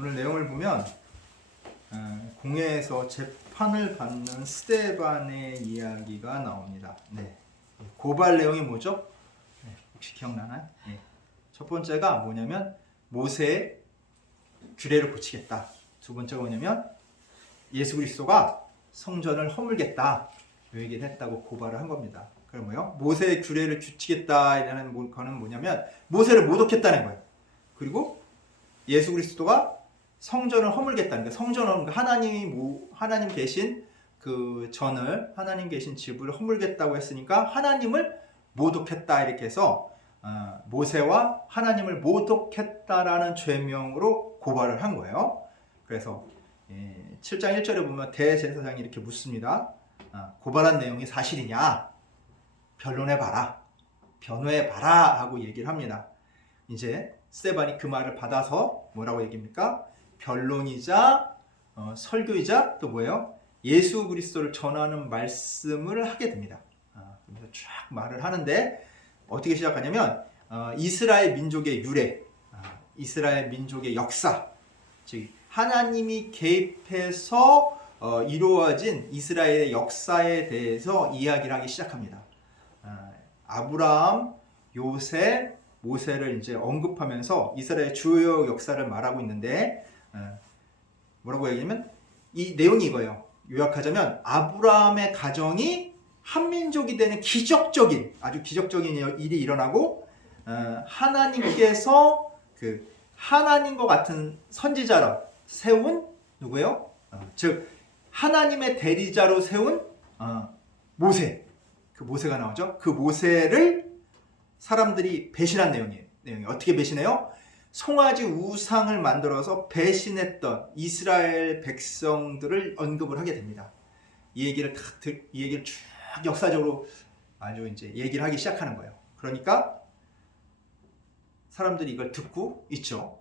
오늘 내용을 보면 공회에서 재판을 받는 스데반의 이야기가 나옵니다. 네. 고발 내용이 뭐죠? 네. 혹시 기억나나요? 네. 첫 번째가 뭐냐면 모세의 규례를 고치겠다. 두 번째가 뭐냐면 예수 그리스도가 성전을 허물겠다. 이 얘기를 했다고 고발을 한 겁니다. 그럼 뭐요? 모세의 규례를 규칙했다라는 거는 뭐냐면 모세를 모독했다는 거예요. 그리고 예수 그리스도가 성전을 허물겠다는 거예요. 성전은 하나님 계신 그 전을 하나님 계신 집을 허물겠다고 했으니까 하나님을 모독했다 이렇게 해서 모세와 하나님을 모독했다라는 죄명으로 고발을 한 거예요. 그래서 7장 1절에 보면 대제사장이 이렇게 묻습니다. 고발한 내용이 사실이냐? 변론해봐라. 변호해봐라 하고 얘기를 합니다. 이제 스데반이 그 말을 받아서 뭐라고 얘기합니까? 변론이자 설교이자 또 뭐예요? 예수 그리스도를 전하는 말씀을 하게 됩니다. 그래서 쫙 말을 하는데 어떻게 시작하냐면 이스라엘 민족의 유래, 이스라엘 민족의 역사, 즉 하나님이 개입해서 이루어진 이스라엘의 역사에 대해서 이야기를 하기 시작합니다. 아브라함, 요셉, 모세를 이제 언급하면서 이스라엘의 주요 역사를 말하고 있는데 뭐라고 얘기하냐면 이 내용이 이거예요. 요약하자면 아브라함의 가정이 한민족이 되는 아주 기적적인 일이 일어나고 하나님께서 그 하나님과 같은 선지자로 세운 누구예요? 즉 하나님의 대리자로 세운 모세. 그 모세가 나오죠. 그 모세를 사람들이 배신한 내용이 어떻게 배신해요? 송아지 우상을 만들어서 배신했던 이스라엘 백성들을 언급을 하게 됩니다. 이 얘기를 쭉 역사적으로 아주 이제 얘기를 하기 시작하는 거예요. 그러니까 사람들이 이걸 듣고 있죠.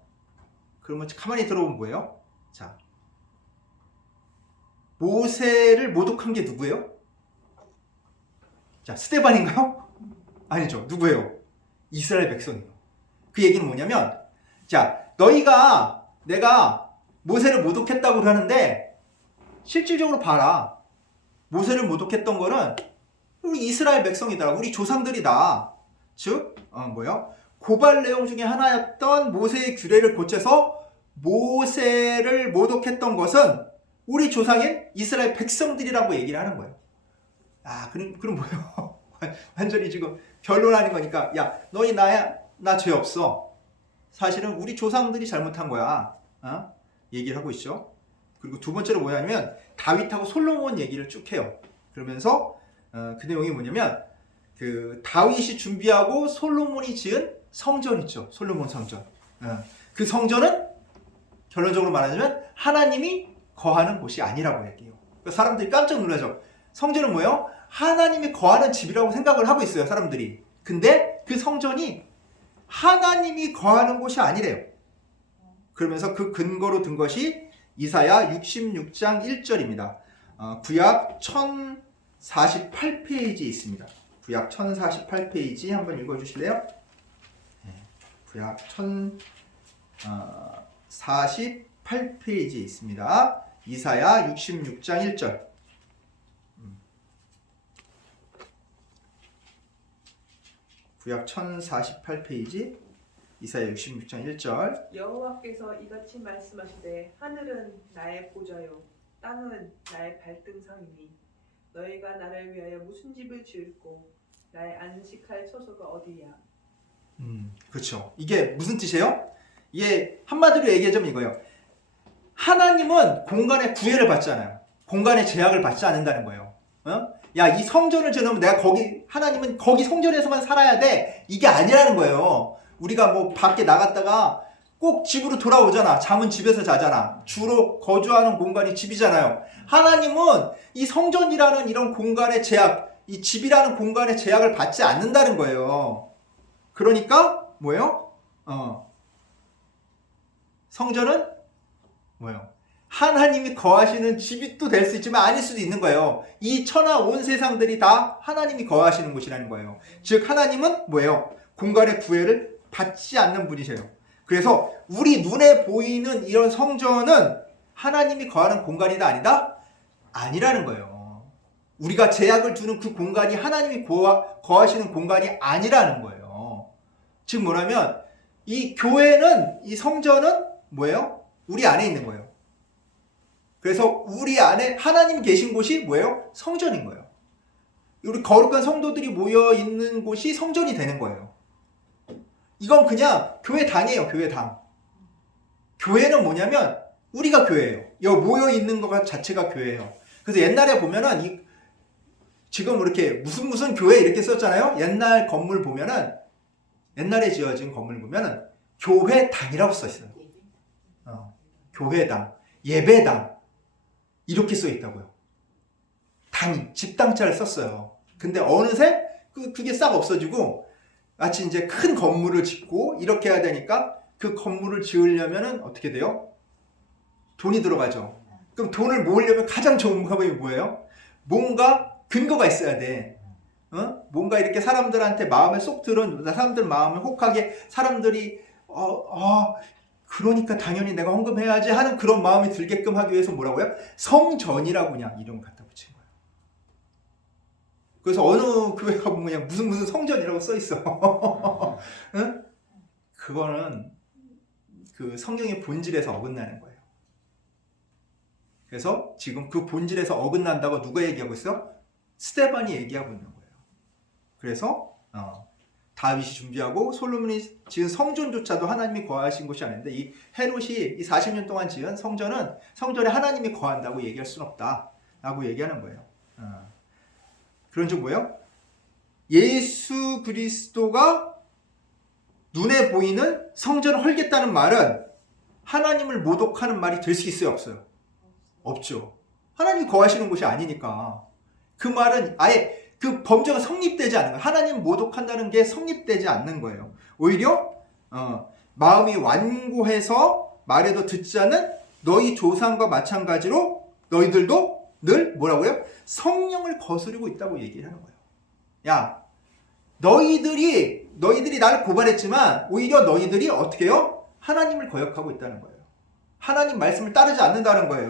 그러면 가만히 들어보면 뭐예요? 자, 모세를 모독한 게 누구예요? 자, 스데반인가요? 아니죠. 누구예요? 이스라엘 백성이에요. 그 얘기는 뭐냐면, 자, 내가 모세를 모독했다고 그러는데 실질적으로 봐라. 모세를 모독했던 거는 우리 이스라엘 백성이다. 우리 조상들이다. 즉, 뭐요? 고발 내용 중에 하나였던 모세의 규례를 고쳐서 모세를 모독했던 것은 우리 조상인 이스라엘 백성들이라고 얘기를 하는 거예요. 그럼 뭐예요? 완전히 지금 변론하는 거니까, 야, 너희 나 죄 없어. 사실은 우리 조상들이 잘못한 거야. 얘기를 하고 있죠. 그리고 두 번째로 뭐냐면 다윗하고 솔로몬 얘기를 쭉 해요. 그러면서 그 내용이 뭐냐면 그 다윗이 준비하고 솔로몬이 지은 성전 있죠. 솔로몬 성전. 그 성전은 결론적으로 말하자면 하나님이 거하는 곳이 아니라고 얘기해요. 그러니까 사람들이 깜짝 놀라죠. 성전은 뭐예요? 하나님이 거하는 집이라고 생각을 하고 있어요, 사람들이. 근데 그 성전이 하나님이 거하는 곳이 아니래요. 그러면서 그 근거로 든 것이 이사야 66장 1절입니다. 구약 1048페이지에 있습니다. 구약 1048페이지 한번 읽어주실래요? 구약 1048페이지에 있습니다. 이사야 66장 1절. 구약 1048페이지 이사야 66장 1절. 여호와께서 이같이 말씀하시되 하늘은 나의 보좌요 땅은 나의 발등상이니 너희가 나를 위하여 무슨 집을 지을고 나의 안식할 처소가 어디야? 그렇죠. 이게 무슨 뜻이에요? 이게 한마디로 얘기하자면 이거예요. 하나님은 공간의 구애를 받잖아요. 공간의 제약을 받지 않는다는 거예요. 야, 이 성전을 지으면 하나님은 거기 성전에서만 살아야 돼. 이게 아니라는 거예요. 우리가 뭐 밖에 나갔다가 꼭 집으로 돌아오잖아. 잠은 집에서 자잖아. 주로 거주하는 공간이 집이잖아요. 하나님은 이 성전이라는 이런 공간의 제약, 이 집이라는 공간의 제약을 받지 않는다는 거예요. 그러니까 뭐예요? 성전은 뭐예요? 하나님이 거하시는 집이 또 될 수 있지만 아닐 수도 있는 거예요. 이 천하 온 세상들이 다 하나님이 거하시는 곳이라는 거예요. 즉 하나님은 뭐예요? 공간의 구애를 받지 않는 분이세요. 그래서 우리 눈에 보이는 이런 성전은 하나님이 거하는 공간이다 아니다? 아니라는 거예요. 우리가 제약을 두는 그 공간이 하나님이 거하시는 공간이 아니라는 거예요. 즉 뭐냐면 이 교회는, 이 성전은 뭐예요? 우리 안에 있는 거예요. 그래서 우리 안에 하나님 계신 곳이 뭐예요? 성전인 거예요. 우리 거룩한 성도들이 모여 있는 곳이 성전이 되는 거예요. 이건 그냥 교회당이에요. 교회당. 교회는 뭐냐면 우리가 교회예요. 여기 모여 있는 것 자체가 교회예요. 그래서 옛날에 보면은 지금 이렇게 무슨 교회 이렇게 썼잖아요. 옛날 건물 보면은, 옛날에 지어진 건물 보면은 교회당이라고 써 있어요. 교회당, 예배당 이렇게 써 있다고요. 당, 집당자를 썼어요. 근데 어느새 그게 싹 없어지고 마치 이제 큰 건물을 짓고 이렇게 해야 되니까 그 건물을 지으려면은 어떻게 돼요? 돈이 들어가죠. 그럼 돈을 모으려면 가장 좋은 방법이 뭐예요? 뭔가 근거가 있어야 돼. 뭔가 이렇게 사람들한테 마음에 쏙 들은, 사람들 마음을 혹하게 사람들이 그러니까 당연히 내가 헌금해야지 하는 그런 마음이 들게끔 하기 위해서 뭐라고요? 성전이라고 그냥 이름을 갖다 붙인 거예요. 그래서 어느 교회 가보면 그냥 무슨 성전이라고 써 있어. 응? 그거는 그 성령의 본질에서 어긋나는 거예요. 그래서 지금 그 본질에서 어긋난다고 누가 얘기하고 있어? 스데반이 얘기하고 있는 거예요. 그래서 다윗이 준비하고 솔로몬이 지은 성전조차도 하나님이 거하신 곳이 아닌데 이 헤롯이 이 40년 동안 지은 성전은 성전에 하나님이 거한다고 얘기할 수는 없다라고 얘기하는 거예요. 그런 즉 뭐예요? 예수 그리스도가 눈에 보이는 성전을 헐겠다는 말은 하나님을 모독하는 말이 될 수 있어요? 없어요? 없죠. 하나님이 거하시는 곳이 아니니까. 그 말은 아예 그 범죄가 성립되지 않는 거예요. 하나님 모독한다는 게 성립되지 않는 거예요. 오히려 마음이 완고해서 말해도 듣지 않는 너희 조상과 마찬가지로 너희들도 늘 뭐라고요? 성령을 거스르고 있다고 얘기를 하는 거예요. 야, 너희들이 나를 고발했지만 오히려 너희들이 어떻게 해요? 하나님을 거역하고 있다는 거예요. 하나님 말씀을 따르지 않는다는 거예요.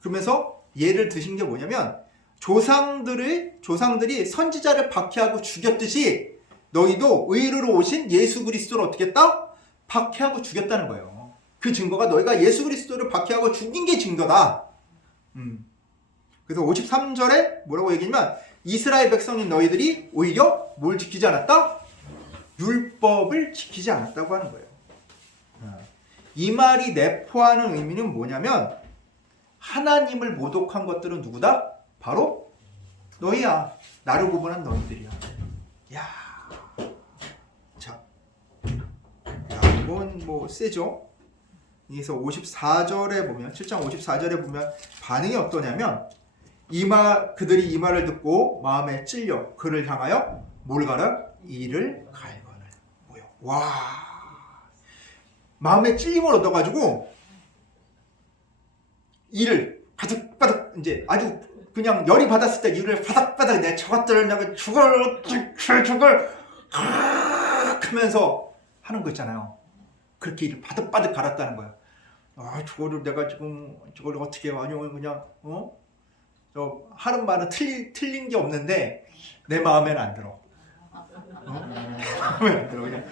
그러면서 예를 드신 게 뭐냐면 조상들이 선지자를 박해하고 죽였듯이 너희도 의로로 오신 예수 그리스도를 어떻게 했다? 박해하고 죽였다는 거예요. 그 증거가 너희가 예수 그리스도를 박해하고 죽인 게 증거다. 그래서 53절에 뭐라고 얘기하냐면 이스라엘 백성인 너희들이 오히려 뭘 지키지 않았다? 율법을 지키지 않았다고 하는 거예요. 이 말이 내포하는 의미는 뭐냐면 하나님을 모독한 것들은 누구다? 바로 너희야. 나를 구분한 너희들이야. 야, 자, 이건 뭐 세죠? 여기서 54절에 보면 7장 54절에 보면 반응이 어떠냐면 그들이 이 말을 듣고 마음에 찔려 그를 향하여 뭘 가라? 이를 갈거늘. 뭐요? 와, 마음에 찔림을 얻어가지고 이를 바득바득 이제 아주 그냥 열이 받았을 때 이를 바닥바닥 내 저것들을 내가 죽을 하면서 하는 거 있잖아요. 그렇게 이를 바득바득 갈았다는 거야. 저거를 내가 지금 저걸 어떻게 해요? 아니면 그냥 저 하는 말은 틀린 게 없는데 내 마음에는 안 들어. 마음에 안 들어. 그냥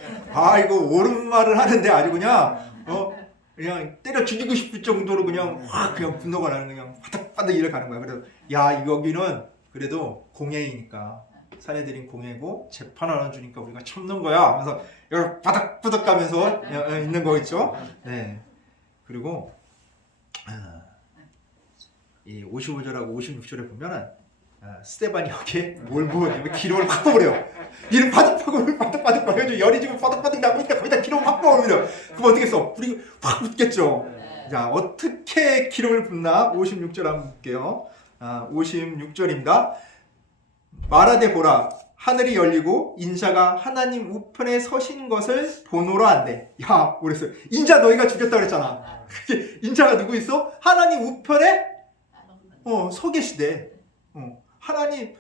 이거 옳은 말을 하는데 아주 그냥 때려 죽이고 싶을 정도로 그냥 분노가 나는 그냥 바닥바닥 이래 가는 거야. 그래서 야, 여기는 그래도 공예이니까 사내들인 공예고 재판 안 해주니까 우리가 참는 거야 하면서 여기 바닥바닥 가면서 있는 거 있죠. 네. 그리고 이 55절하고 56절에 보면은 스데반이 여기에 뭘 부었냐면 기름을 확 부어버려요. 이를 바닥바닥 버려줘. 열이 지금 바닥바닥 나고 있다. 거기다 기름을 확 부어버려. 그럼 어떻게 써? 불이 확 붙겠죠. 자, 어떻게 기름을 붓나? 56절 한번 볼게요. 56절입니다. 말하되 보라, 하늘이 열리고 인자가 하나님 우편에 서신 것을 보노라 한대. 야, 그랬어요. 인자 너희가 죽였다 그랬잖아. 인자가 누구 있어? 하나님 우편에 서 계시대. 하나님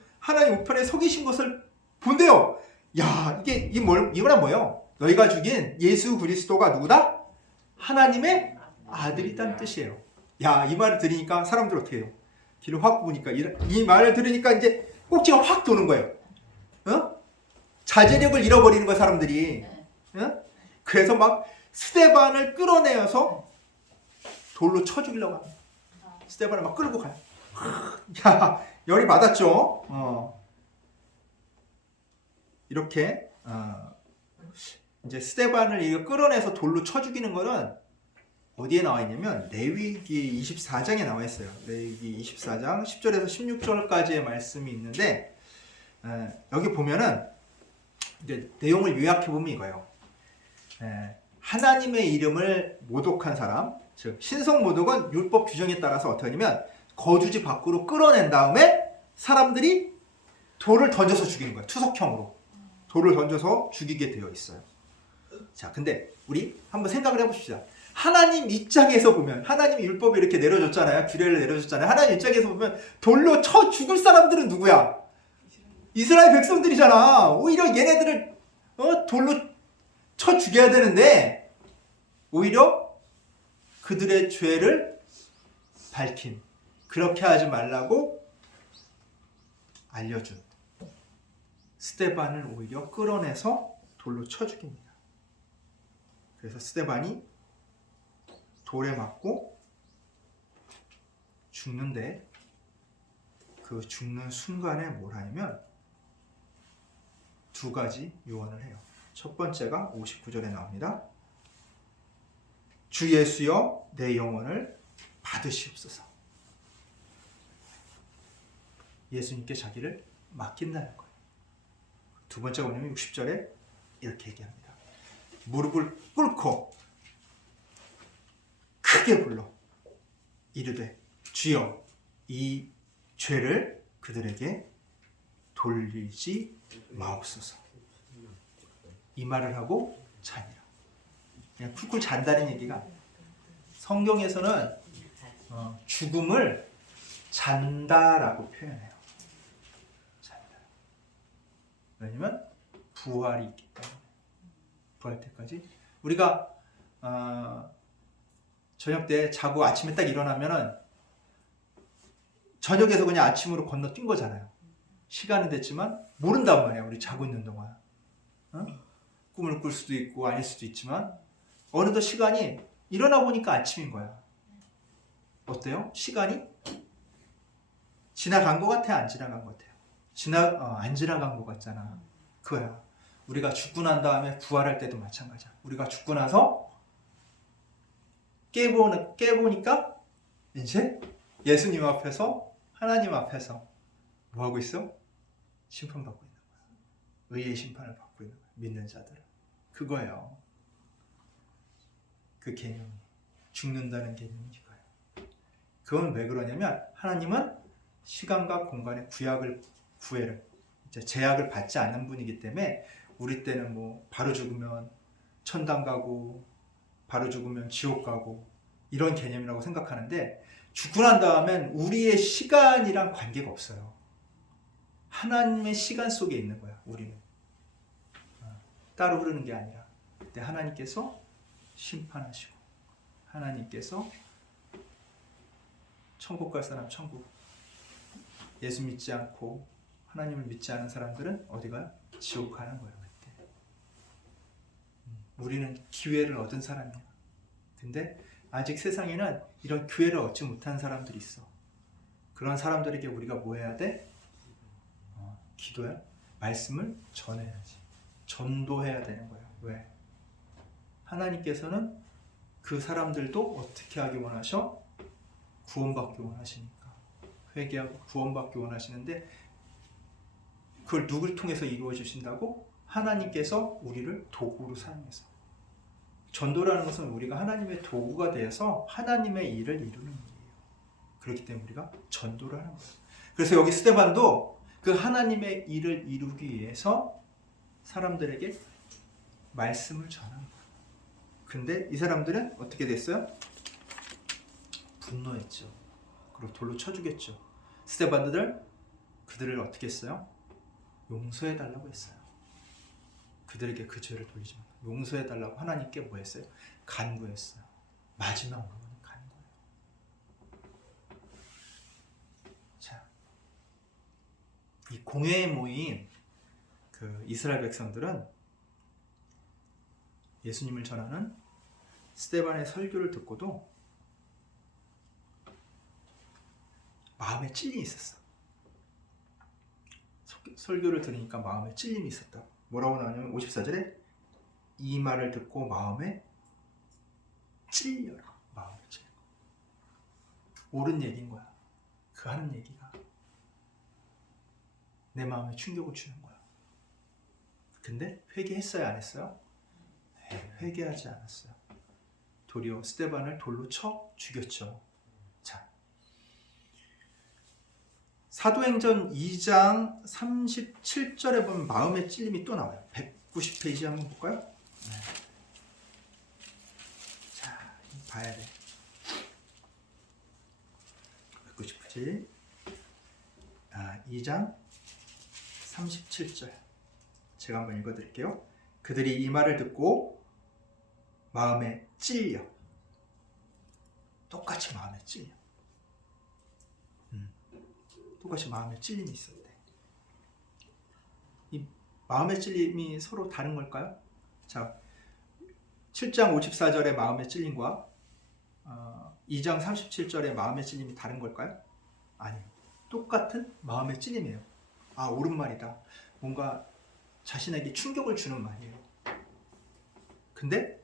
우편에 서 계신 것을 본대요. 야, 이거란 뭐예요? 너희가 죽인 예수 그리스도가 누구다? 하나님의 아들이라는 뜻이에요. 야, 이 말을 들으니까 사람들 어떻게 해요? 뒤를 확 보니까 이 말을 들으니까 이제 꼭지가 확 도는 거예요. 어? 자제력을 잃어버리는 거야, 사람들이. 어? 그래서 막 스데반을 끌어내어서 돌로 쳐 죽이려고 합니다. 스데반을 막 끌고 가요. 야, 열이 받았죠? 이렇게 이제 스데반을 이거 끌어내서 돌로 쳐 죽이는 거는 어디에 나와 있냐면 레위기 24장에 나와 있어요. 레위기 24장 10절에서 16절까지의 말씀이 있는데 여기 보면은 이제 내용을 요약해 보면 이거예요. 하나님의 이름을 모독한 사람, 즉 신성 모독은 율법 규정에 따라서 어떻게 하냐면 거주지 밖으로 끌어낸 다음에 사람들이 돌을 던져서 죽이는 거예요. 투석형으로 돌을 던져서 죽이게 되어 있어요. 자, 근데 우리 한번 생각을 해봅시다. 하나님 입장에서 보면 하나님이 율법을 이렇게 내려줬잖아요. 규례를 내려줬잖아요. 하나님 입장에서 보면 돌로 쳐 죽을 사람들은 누구야? 이스라엘 백성들이잖아. 오히려 얘네들을 돌로 쳐 죽여야 되는데 오히려 그들의 죄를 밝힌, 그렇게 하지 말라고 알려준 스데반을 오히려 끌어내서 돌로 쳐 죽입니다. 그래서 스데반이 돌에 맞고 죽는데 그 죽는 순간에 뭘 하냐면 두 가지 유언을 해요. 첫 번째가 59절에 나옵니다. 주 예수여 내 영혼을 받으시옵소서. 예수님께 자기를 맡긴다는 거예요. 두 번째가 뭐냐면 60절에 이렇게 얘기합니다. 무릎을 꿇고 크게 불러 이르되 주여 이 죄를 그들에게 돌리지 마옵소서. 이 말을 하고 자니라. 그냥 쿨쿨 잔다는 얘기가 성경에서는 죽음을 잔다라고 표현해요. 잔다. 왜냐면 부활이 있기 때문에. 부활 때까지 우리가 저녁 때 자고 아침에 딱 일어나면은 저녁에서 그냥 아침으로 건너뛴 거잖아요. 시간은 됐지만 모른단 말이야. 우리 자고 있는 동안 꿈을 꿀 수도 있고 아닐 수도 있지만 어느덧 시간이 일어나 보니까 아침인 거야. 어때요? 시간이 지나간 것 같아? 안 지나간 것 같아요? 안 지나간 것 같잖아. 그거야. 우리가 죽고 난 다음에 부활할 때도 마찬가지야. 우리가 죽고 나서 깨보니까 이제 예수님 앞에서 하나님 앞에서 뭐 하고 있어? 심판받고 있는 거야. 의의 심판을 받고 있는 거야. 믿는 자들은. 그거예요. 그 개념이. 죽는다는 개념이 이거예요. 그건 왜 그러냐면 하나님은 시간과 공간의 구애를 이제 제약을 받지 않는 분이기 때문에 우리 때는 뭐 바로 죽으면 천당 가고 바로 죽으면 지옥 가고 이런 개념이라고 생각하는데 죽고 난 다음엔 우리의 시간이랑 관계가 없어요. 하나님의 시간 속에 있는 거야. 우리는 따로 흐르는 게 아니라 그때 하나님께서 심판하시고 하나님께서 천국 갈 사람 천국, 예수 믿지 않고 하나님을 믿지 않은 사람들은 어디 가요? 지옥 가는 거예요. 그때 우리는 기회를 얻은 사람이야. 근데 아직 세상에는 이런 기회를 얻지 못한 사람들이 있어. 그런 사람들에게 우리가 뭐 해야 돼? 기도야? 말씀을 전해야지. 전도해야 되는 거야. 왜? 하나님께서는 그 사람들도 어떻게 하기 원하셔? 구원받기 원하시니까. 회개하고 구원받기 원하시는데 그걸 누굴 통해서 이루어 주신다고? 하나님께서 우리를 도구로 사용해서. 전도라는 것은 우리가 하나님의 도구가 되어서 하나님의 일을 이루는 일이에요. 그렇기 때문에 우리가 전도를 하는 거예요. 그래서 여기 스데반도 그 하나님의 일을 이루기 위해서 사람들에게 말씀을 전한 거예요. 근데 이 사람들은 어떻게 됐어요? 분노했죠. 그리고 돌로 쳐 죽였죠. 스데반들 그들을 어떻게 했어요? 용서해 달라고 했어요. 그들에게 그 죄를 돌리지 마. 용서해달라고 하나님께 뭐 했어요? 간구했어요. 마지막으로는 간구예요. 자, 이 공회에 모인 그 이스라엘 백성들은 예수님을 전하는 스데반의 설교를 듣고도 마음에 찔림이 있었어. 설교를 들으니까 마음에 찔림이 있었다. 뭐라고 나오냐면 54절에 이 말을 듣고 마음에 찔려라. 마음에 찔려. 옳은 얘기인 거야. 그 하는 얘기가 내 마음에 충격을 주는 거야. 근데 회개했어요, 안 했어요? 네, 회개하지 않았어요. 도리어 스데반을 돌로 쳐 죽였죠. 자, 사도행전 2장 37절에 보면 마음의 찔림이 또 나와요. 190페이지 한번 볼까요? 네. 자, 봐야 돼. 190페이지 2장 37절 제가 한번 읽어드릴게요. 그들이 이 말을 듣고 마음에 찔려. 똑같이 마음에 찔려. 똑같이 마음에 찔림이 있었대. 이 마음의 찔림이 서로 다른 걸까요? 자, 7장 54절의 마음의 찔림과 2장 37절의 마음의 찔림이 다른 걸까요? 아니요. 똑같은 마음의 찔림이에요. 아, 옳은 말이다. 뭔가 자신에게 충격을 주는 말이에요. 근데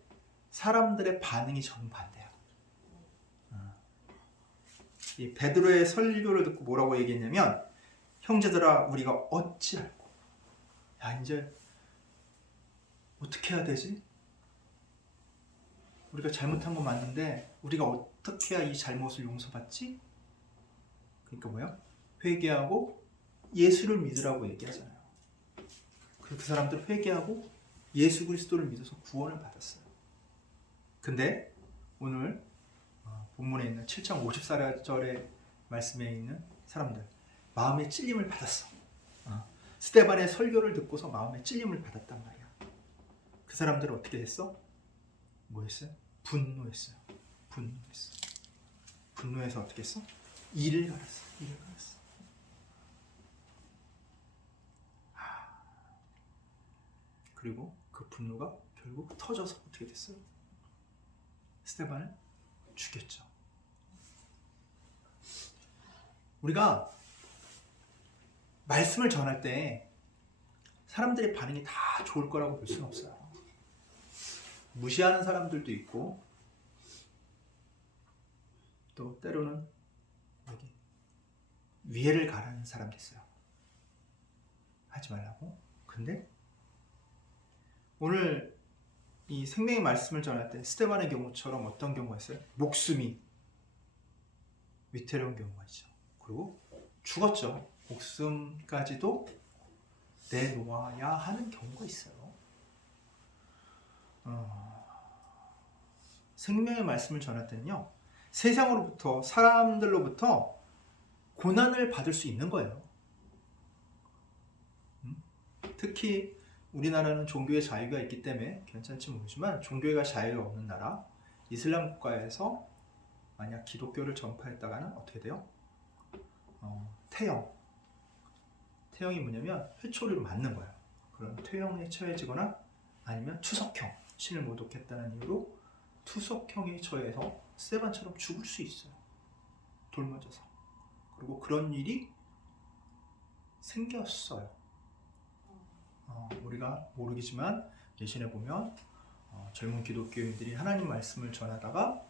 사람들의 반응이 정반대야. 이 베드로의 설교를 듣고 뭐라고 얘기했냐면, 형제들아 우리가 어찌할꼬. 야, 이제 어떻게 해야 되지? 우리가 잘못한 건 맞는데 우리가 어떻게 해야 이 잘못을 용서받지? 그러니까 뭐야? 회개하고 예수를 믿으라고 얘기하잖아요. 그 사람들 회개하고 예수 그리스도를 믿어서 구원을 받았어요. 근데 오늘 본문에 있는 7장 54절의 말씀에 있는 사람들, 마음의 찔림을 받았어. 스데반의 설교를 듣고서 마음의 찔림을 받았단 말이야. 그 사람들은 어떻게 됐어? 뭐 했어요? 분노했어요. 분노해서 어떻게 했어? 이를 갈았어. 그리고 그 분노가 결국 터져서 어떻게 됐어요? 스데반을 죽였죠. 우리가 말씀을 전할 때 사람들의 반응이 다 좋을 거라고 볼 수는 없어요. 무시하는 사람들도 있고, 또 때로는 여기 위해를 가라는 사람도 있어요. 하지 말라고. 근데 오늘 이 생명의 말씀을 전할 때 스데반의 경우처럼 어떤 경우가 있어요? 목숨이 위태로운 경우가 있죠. 그리고 죽었죠. 목숨까지도 내놓아야 하는 경우가 있어요. 생명의 말씀을 전할 때는요, 세상으로부터, 사람들로부터 고난을 받을 수 있는 거예요. 특히 우리나라는 종교의 자유가 있기 때문에 괜찮지 모르지만, 종교가 자유가 없는 나라, 이슬람 국가에서 만약 기독교를 전파했다가는 어떻게 돼요? 태형이 뭐냐면 회초리로 맞는 거예요. 그런 퇴형에 처해지거나 아니면 투석형, 신을 모독했다는 이유로 투석형에 처해서 스데반처럼 죽을 수 있어요. 돌 맞아서. 그리고 그런 일이 생겼어요. 우리가 모르겠지만 예신에 보면 젊은 기독교인들이 하나님 말씀을 전하다가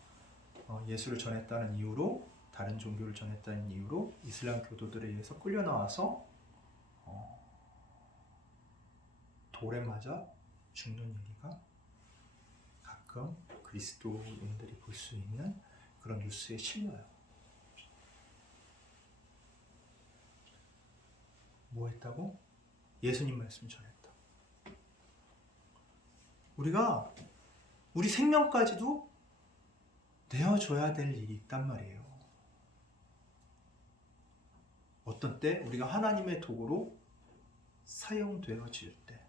예수를 전했다는 이유로, 다른 종교를 전했다는 이유로 이슬람 교도들에 의해서 끌려 나와서 돌에 맞아 죽는 얘기가 가끔 그리스도인들이 볼 수 있는 그런 뉴스에 실려요. 뭐 했다고? 예수님 말씀 전했다. 우리가 우리 생명까지도 내어줘야 될 일이 있단 말이에요. 어떤 때 우리가 하나님의 도구로 사용되어질 때,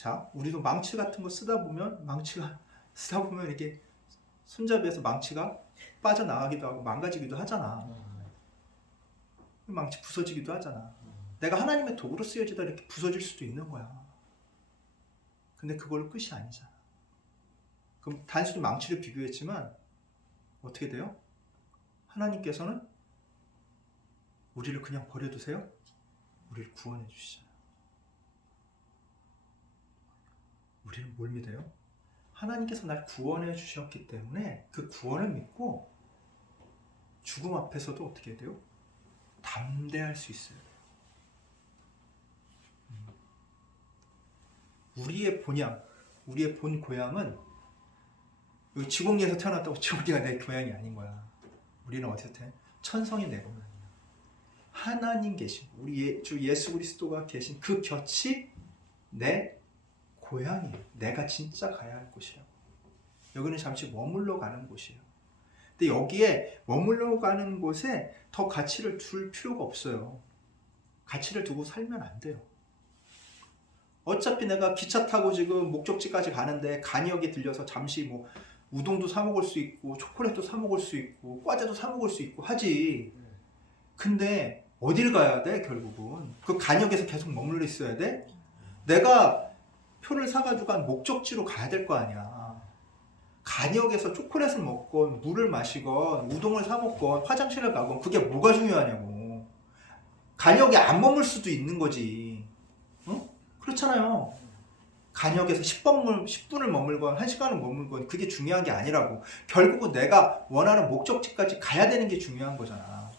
자, 우리도 망치 같은 거 쓰다 보면 이렇게 손잡이에서 망치가 빠져나가기도 하고 망가지기도 하잖아. 망치 부서지기도 하잖아. 내가 하나님의 도구로 쓰여지다 이렇게 부서질 수도 있는 거야. 근데 그걸로 끝이 아니잖아. 그럼 단순히 망치를 비교했지만 어떻게 돼요? 하나님께서는 우리를 그냥 버려두세요? 우리를 구원해 주시잖아요. 우리는 뭘 믿어요? 하나님께서 날 구원해 주셨기 때문에 그 구원을 믿고 죽음 앞에서도 어떻게 돼요? 담대할 수 있어요. 우리의 본향, 우리의 본 고향은 여기 지공리에서 태어났다고 지공리가 내 고향이 아닌 거야. 우리는 어디서 태어나? 천성이 내 고향이야. 하나님 계신 우리 주 예수 그리스도가 계신 그 곁이 내 고향이에요. 내가 진짜 가야 할 곳이라고. 여기는 잠시 머물러 가는 곳이에요. 근데 여기에 머물러 가는 곳에 더 가치를 둘 필요가 없어요. 가치를 두고 살면 안 돼요. 어차피 내가 기차 타고 지금 목적지까지 가는데 간이역에 들려서 잠시 뭐 우동도 사 먹을 수 있고 초콜릿도 사 먹을 수 있고 과자도 사 먹을 수 있고 하지. 근데 어딜 가야 돼 결국은? 그 간이역에서 계속 머물러 있어야 돼? 내가 표를 사가지고 간 목적지로 가야 될 거 아니야. 간이역에서 초콜릿을 먹건 물을 마시건 우동을 사 먹건 화장실을 가건 그게 뭐가 중요하냐고. 간이역에 안 머물 수도 있는 거지. 응? 그렇잖아요. 간이역에서 10분을 머물건 1시간을 머물건 그게 중요한 게 아니라고. 결국은 내가 원하는 목적지까지 가야 되는 게 중요한 거잖아.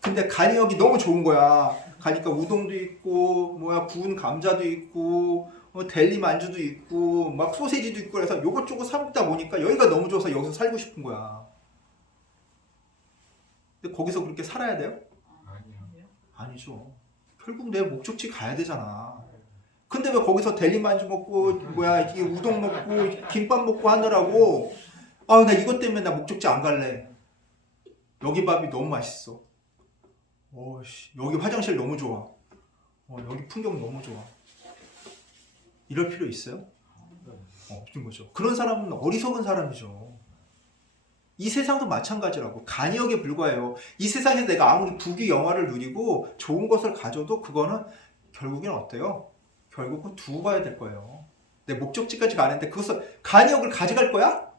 근데 간이역이 너무 좋은 거야. 가니까 우동도 있고 구운 감자도 있고 델리 만주도 있고 막 소세지도 있고 그래서 요것저것 사 먹다 보니까 여기가 너무 좋아서 여기서 살고 싶은 거야. 근데 거기서 그렇게 살아야 돼요? 아니죠. 결국 내 목적지 가야 되잖아. 근데 왜 거기서 델리 만주 먹고 이게 우동 먹고 김밥 먹고 하느라고 나 이것 때문에 나 목적지 안 갈래. 여기 밥이 너무 맛있어. 여기 화장실 너무 좋아. 여기 풍경 너무 좋아. 이럴 필요 있어요? 없는 거죠. 그런 사람은 어리석은 사람이죠. 이 세상도 마찬가지라고. 간이역에 불과해요. 이 세상에서 내가 아무리 부귀 영화를 누리고 좋은 것을 가져도 그거는 결국엔 어때요? 결국은 두고 가야 될 거예요. 내 목적지까지 가는데 그것을 간이역을 가져갈 거야?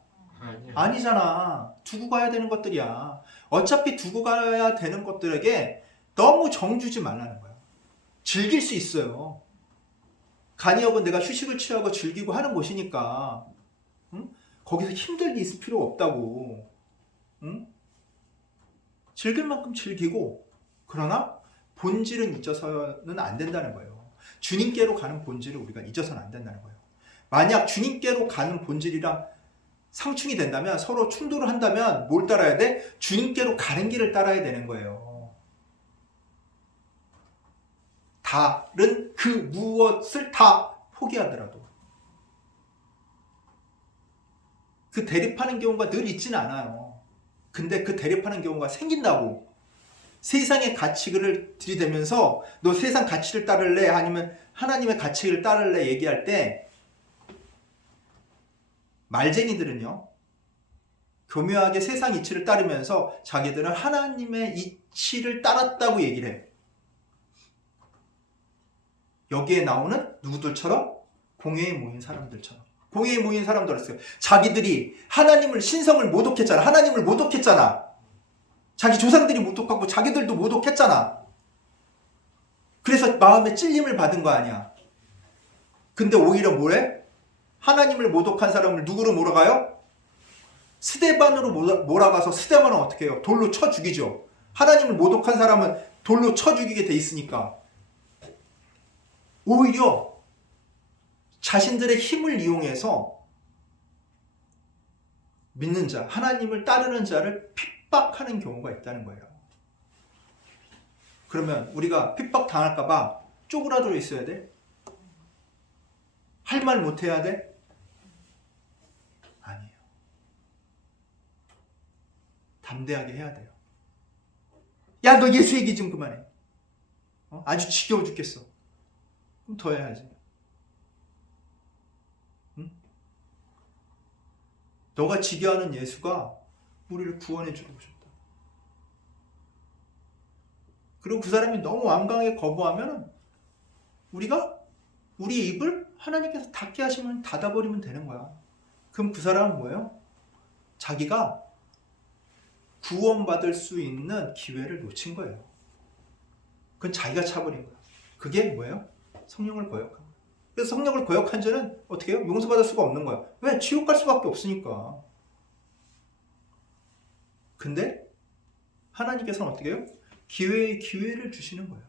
아니잖아. 두고 가야 되는 것들이야. 어차피 두고 가야 되는 것들에게 너무 정 주지 말라는 거야. 즐길 수 있어요. 간이역은 내가 휴식을 취하고 즐기고 하는 곳이니까 응? 거기서 힘들게 있을 필요 없다고. 응? 즐길 만큼 즐기고 그러나 본질은 잊어서는 안 된다는 거예요. 주님께로 가는 본질을 우리가 잊어서는 안 된다는 거예요. 만약 주님께로 가는 본질이랑 상충이 된다면 서로 충돌을 한다면 뭘 따라야 돼? 주님께로 가는 길을 따라야 되는 거예요. 다른 그 무엇을 다 포기하더라도. 그 대립하는 경우가 늘 있지는 않아요. 근데 그 대립하는 경우가 생긴다고. 세상의 가치를 들이대면서 너 세상 가치를 따를래? 아니면 하나님의 가치를 따를래? 얘기할 때 말쟁이들은요. 교묘하게 세상 이치를 따르면서 자기들은 하나님의 이치를 따랐다고 얘기를 해. 여기에 나오는 누구들처럼? 공회에 모인 사람들처럼. 공회에 모인 사람들 했어요. 자기들이 하나님을 신성을 모독했잖아. 하나님을 모독했잖아. 자기 조상들이 모독하고 자기들도 모독했잖아. 그래서 마음에 찔림을 받은 거 아니야. 근데 오히려 뭐래? 하나님을 모독한 사람을 누구로 몰아가요? 스데반으로 몰아가서 스데반은 어떻게 해요? 돌로 쳐 죽이죠. 하나님을 모독한 사람은 돌로 쳐 죽이게 돼 있으니까. 오히려 자신들의 힘을 이용해서 믿는 자, 하나님을 따르는 자를 핍박하는 경우가 있다는 거예요. 그러면 우리가 핍박 당할까봐 쪼그라들어 있어야 돼? 할 말 못해야 돼? 아니에요. 담대하게 해야 돼요. 야, 너 예수 얘기 좀 그만해. 아주 지겨워 죽겠어. 그럼 더 해야지. 너가 지게 하는 예수가 우리를 구원해 주러 오셨다. 그리고 그 사람이 너무 완강하게 거부하면 우리가 우리 입을 하나님께서 닫게 하시면 닫아버리면 되는 거야. 그럼 그 사람은 뭐예요? 자기가 구원받을 수 있는 기회를 놓친 거예요. 그건 자기가 차버린 거야. 그게 뭐예요? 성령을 거역한 거야. 그래서 성령을 거역한 자는 어떻게 해요? 용서받을 수가 없는 거야. 왜? 지옥 갈 수밖에 없으니까. 근데 하나님께서는 어떻게 해요? 기회를 주시는 거예요.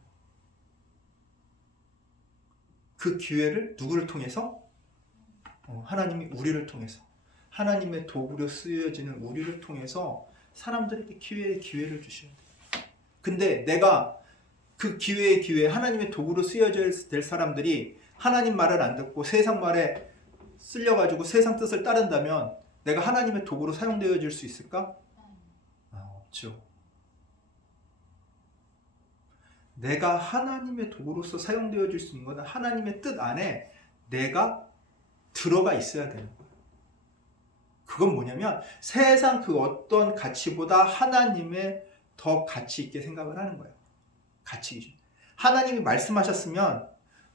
그 기회를 누구를 통해서? 하나님이 우리를 통해서, 하나님의 도구로 쓰여지는 우리를 통해서 사람들에게 기회를 주셔야 돼요. 근데 내가 그 기회에 하나님의 도구로 쓰여져야 될 사람들이 하나님 말을 안 듣고 세상 말에 쓸려가지고 세상 뜻을 따른다면 내가 하나님의 도구로 사용되어질 수 있을까? 없죠. 내가 하나님의 도구로서 사용되어질 수 있는 것은 하나님의 뜻 안에 내가 들어가 있어야 되는 거예요. 그건 뭐냐면 세상 그 어떤 가치보다 하나님의 더 가치 있게 생각을 하는 거예요. 가치 기준. 하나님이 말씀하셨으면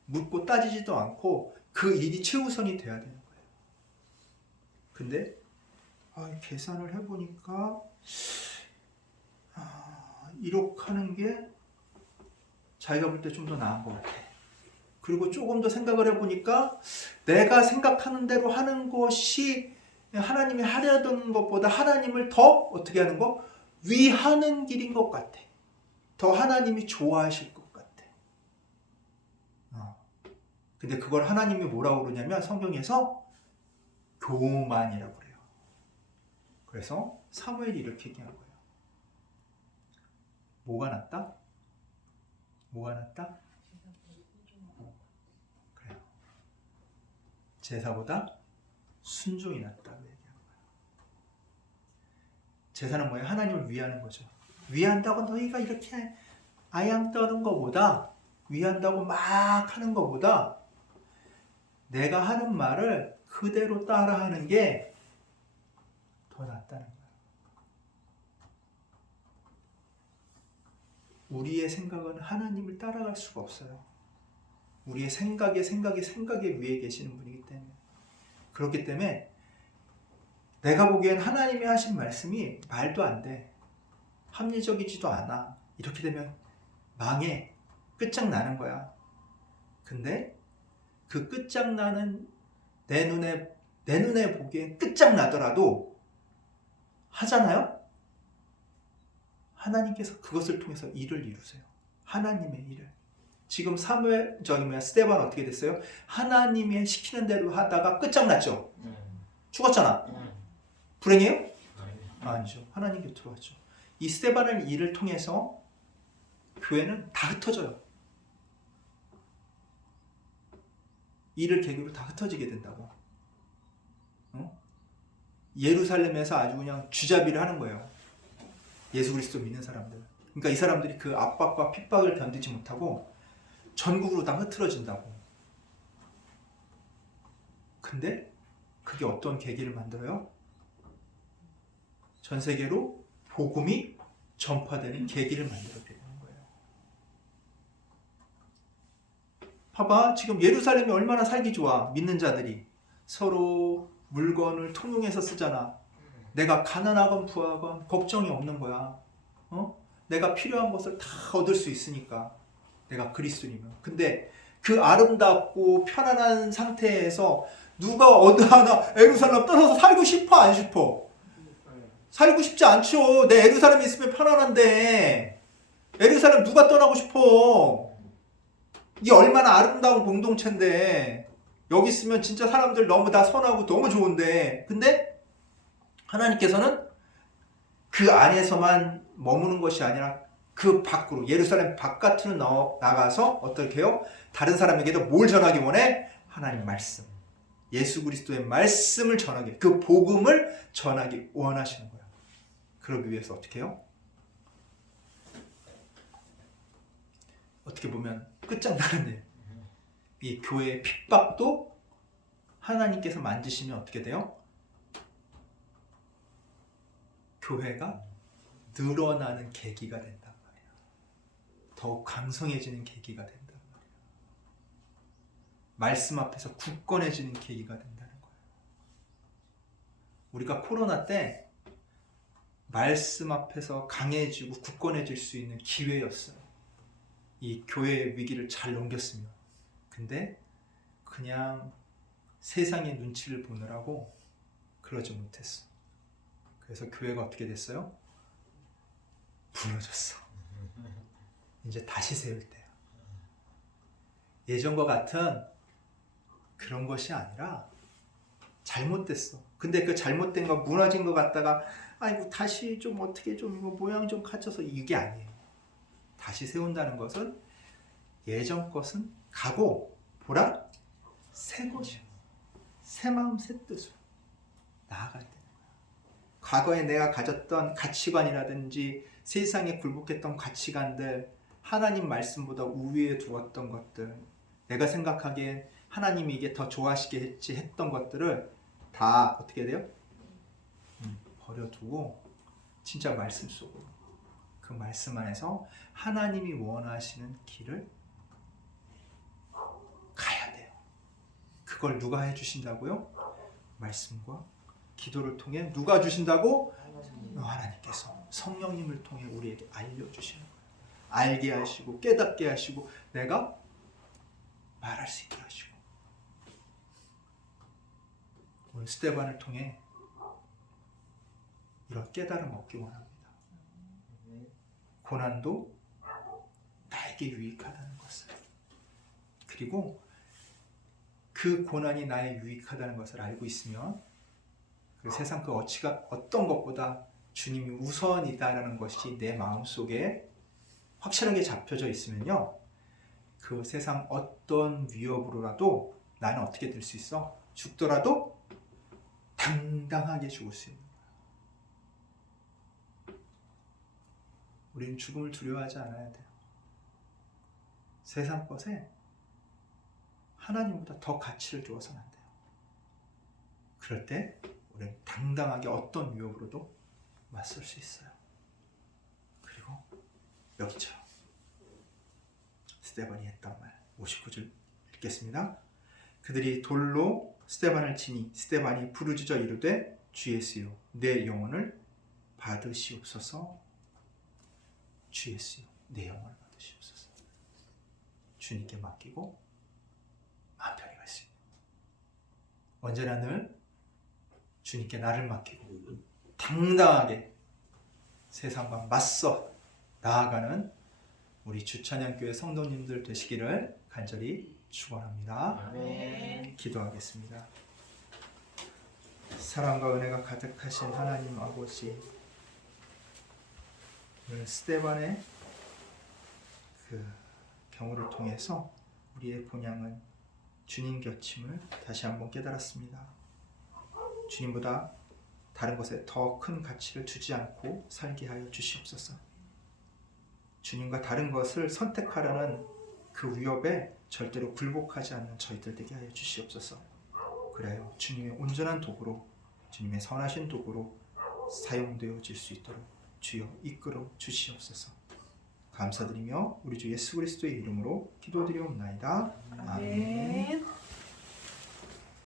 묻고 따지지도 않고 그 일이 최우선이 돼야 되는 거예요. 근데 계산을 해보니까 1억 하는 게 자기가 볼 때 좀 더 나은 것 같아. 그리고 조금 더 생각을 해보니까 내가 생각하는 대로 하는 것이 하나님이 하려던 것보다 하나님을 더 어떻게 하는 거? 위하는 길인 것 같아. 더 하나님이 좋아하실 것 같아. 근데 그걸 하나님이 뭐라고 그러냐면 성경에서 교만이라고 그래요. 그래서 사무엘이 이렇게 얘기한 거예요. 뭐가 낫다? 뭐가 낫다? 그래요. 제사보다 순종이 낫다고 얘기하는 거예요. 제사는 뭐예요? 하나님을 위하는 거죠. 위한다고 너희가 이렇게 아양 떠는 것보다, 위한다고 막 하는 것보다 내가 하는 말을 그대로 따라하는 게 더 낫다는 거예요. 우리의 생각은 하나님을 따라갈 수가 없어요. 우리의 생각에 위에 계시는 분이기 때문에. 그렇기 때문에 내가 보기엔 하나님이 하신 말씀이 말도 안 돼. 합리적이지도 않아. 이렇게 되면 망해. 끝장나는 거야. 근데 그 끝장나는 내 눈에 보기엔 끝장나더라도 하잖아요? 하나님께서 그것을 통해서 일을 이루세요. 하나님의 일을. 지금 스데반 어떻게 됐어요? 하나님이 시키는 대로 하다가 끝장났죠? 죽었잖아. 불행해요? 아니죠. 하나님 곁으로 왔죠. 이 스데반의 일을 통해서 교회는 다 흩어져요. 이를 계기로 다 흩어지게 된다고. 예루살렘에서 아주 그냥 쥐잡이를 하는 거예요. 예수 그리스도 믿는 사람들. 그러니까 이 사람들이 그 압박과 핍박을 견디지 못하고 전국으로 다 흐트러진다고. 근데 그게 어떤 계기를 만들어요? 전 세계로 복음이 전파되는 계기를 만들어드리는 거예요. 봐봐, 지금 예루살렘이 얼마나 살기 좋아. 믿는 자들이 서로 물건을 통용해서 쓰잖아. 내가 가난하건 부하건 걱정이 없는 거야. 내가 필요한 것을 다 얻을 수 있으니까. 내가 그리스도이면. 근데 그 아름답고 편안한 상태에서 누가 어느 하나 예루살렘 떠나서 살고 싶어 안 싶어? 살고 싶지 않죠. 내 예루살렘에 있으면 편안한데 예루살렘 누가 떠나고 싶어? 이게 얼마나 아름다운 공동체인데 여기 있으면 진짜 사람들 너무 다 선하고 너무 좋은데 근데 하나님께서는 그 안에서만 머무는 것이 아니라 그 밖으로 예루살렘 바깥으로 나가서 어떻게 해요? 다른 사람에게도 뭘 전하기 원해? 하나님 말씀, 예수 그리스도의 말씀을 전하기, 그 복음을 전하기 원하시는 거예요. 그러기 위해서 어떻게 해요? 어떻게 보면 끝장나는 일. 이 교회의 핍박도 하나님께서 만지시면 어떻게 돼요? 교회가 늘어나는 계기가 된단 말이에요. 더욱 강성해지는 계기가 된단 말이에요. 말씀 앞에서 굳건해지는 계기가 된다는 거예요. 우리가 코로나 때 말씀 앞에서 강해지고 굳건해질 수 있는 기회였어요. 이 교회의 위기를 잘 넘겼으면. 근데 그냥 세상의 눈치를 보느라고 그러지 못했어. 그래서 교회가 어떻게 됐어요? 무너졌어. 이제 다시 세울 때야. 예전과 같은 그런 것이 아니라 잘못됐어. 근데 그 잘못된 거 무너진 것 같다가 아이고 다시 좀 어떻게 좀 이거 모양 좀 갖춰서 이게 아니에요. 다시 세운다는 것은 예전 것은 가고 보라 새 것이야. 새 마음 새 뜻으로 나아갈 때는 거야. 과거에 내가 가졌던 가치관이라든지 세상에 굴복했던 가치관들, 하나님 말씀보다 우위에 두었던 것들, 내가 생각하기엔 하나님이 이게 더 좋아하시겠지 했던 것들을 다 어떻게 돼요? 버려두고 진짜 말씀 속으로, 그 말씀 안에서 하나님이 원하시는 길을 가야 돼요. 그걸 누가 해주신다고요? 말씀과 기도를 통해 누가 주신다고? 하나님께서 성령님을 통해 우리에게 알려주시는 거예요. 알게 하시고 깨닫게 하시고 내가 말할 수 있게 하시고. 오늘 스데반을 통해 이런 깨달음 얻기 원합니다. 고난도 나에게 유익하다는 것을, 그리고 그 고난이 나에 유익하다는 것을 알고 있으면 그 세상 그 어떤 것보다 주님이 우선이다라는 것이 내 마음속에 확실하게 잡혀져 있으면요, 그 세상 어떤 위협으로라도 나는 어떻게 될 수 있어? 죽더라도 당당하게 죽을 수 있는 거야. 우리는 죽음을 두려워하지 않아야 돼요. 세상 것에 하나님보다 더 가치를 두어서는 안 돼요. 그럴 때 우리는 당당하게 어떤 위협으로도 맞설 수 있어요. 그리고 여기처럼 스데반이 했던 말 59절 읽겠습니다. 그들이 돌로 스데반을 치니 스데반이 부르짖어 이르되 주 예수여 내 영혼을 받으시옵소서. 주 예수여 내 영혼을 받으시옵소서. 주님께 맡기고 마음 편히 갈 수 있는, 언제나 늘 주님께 나를 맡기고 당당하게 세상과 맞서 나아가는 우리 주찬양교회 성도님들 되시기를 간절히 축원합니다. 아멘. 기도하겠습니다. 사랑과 은혜가 가득하신 하나님 아버지, 오늘 스데반의 그 경우를 통해서 우리의 본향은 주님 곁임을 다시 한번 깨달았습니다. 주님보다 다른 것에 더 큰 가치를 두지 않고 살게 하여 주시옵소서. 주님과 다른 것을 선택하려는 그 위협에 절대로 굴복하지 않는 저희들 되게 하여 주시옵소서. 그래요, 주님의 온전한 도구로, 주님의 선하신 도구로 사용되어질 수 있도록 주여 이끌어 주시옵소서. 감사드리며 우리 주 예수 그리스도의 이름으로 기도드리옵나이다. 아멘.